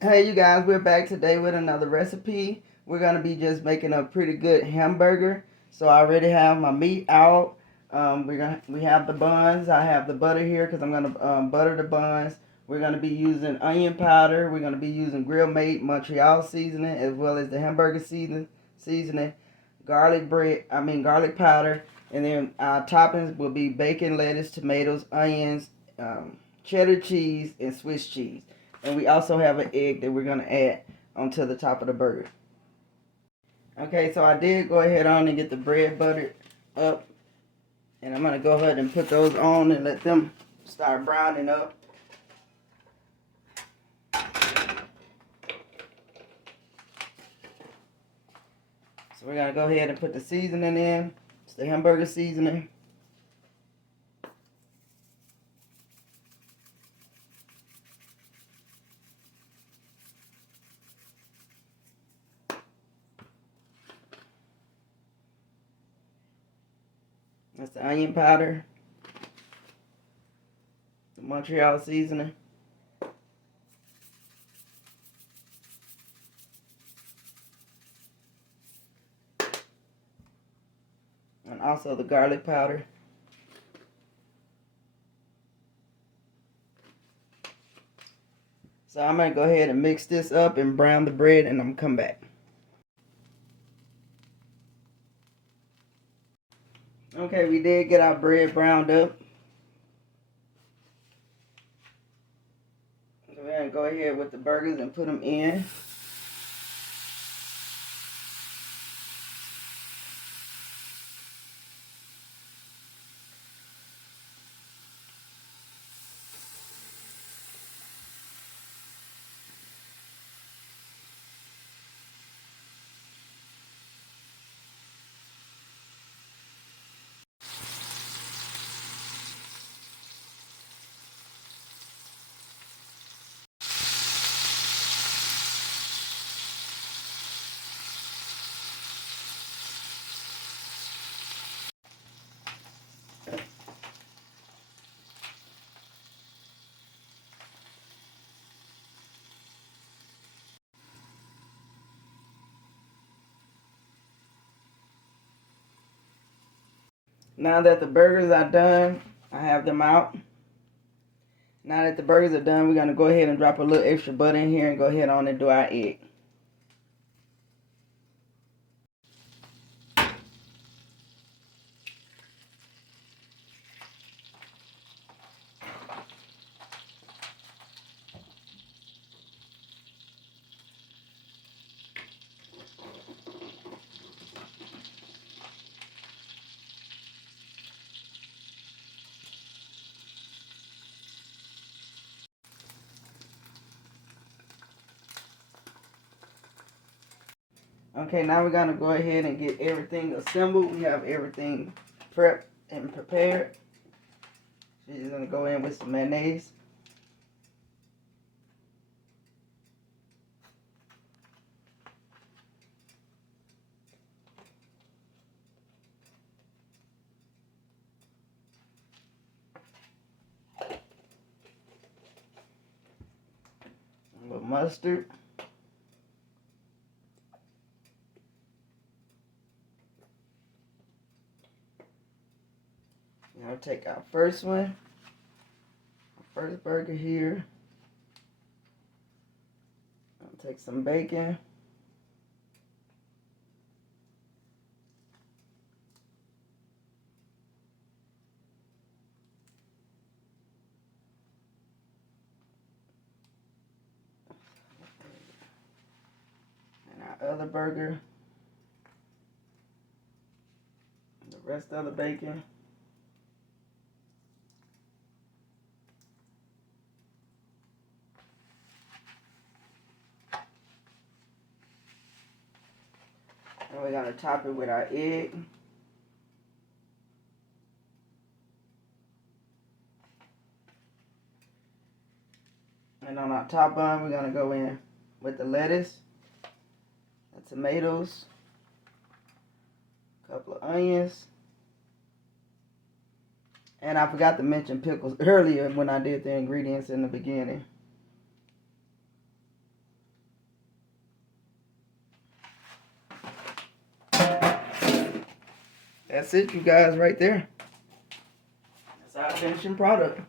Hey you guys, we're back today with another recipe. We're gonna be just making a pretty good hamburger. So I already have my meat out. We have the buns. I have the butter here because I'm gonna butter the buns. We're gonna be using onion powder. We're gonna be using Grill Mate Montreal seasoning as well as the hamburger seasoning, garlic powder, and then our toppings will be bacon, lettuce, tomatoes, onions, cheddar cheese, and Swiss cheese. And we also have an egg that we're going to add onto the top of the burger. Okay, so I did go ahead on and get the bread buttered up. And I'm going to go ahead and put those on and let them start browning up. So we're going to go ahead and put the seasoning in. It's the hamburger seasoning. That's the onion powder, the Montreal seasoning, and also the garlic powder. So I'm going to go ahead and mix this up and brown the bread, and I'm going to come back. Okay, we did get our bread browned up. So we're going to go ahead with the burgers and put them in. Now that the burgers are done, I have them out. Now that the burgers are done, we're going to go ahead and drop a little extra butter in here and go ahead on and do our egg. Okay, now we're going to go ahead and get everything assembled. We have everything prepped and prepared. She's going to go in with some mayonnaise. A little mustard. Now take our first one, our first burger here. I'll take some bacon. And our other burger. The rest of the bacon. And we're going to top it with our egg. And on our top bun, we're going to go in with the lettuce, the tomatoes, a couple of onions. And I forgot to mention pickles earlier when I did the ingredients in the beginning. That's it, you guys, right there. That's our finishing product.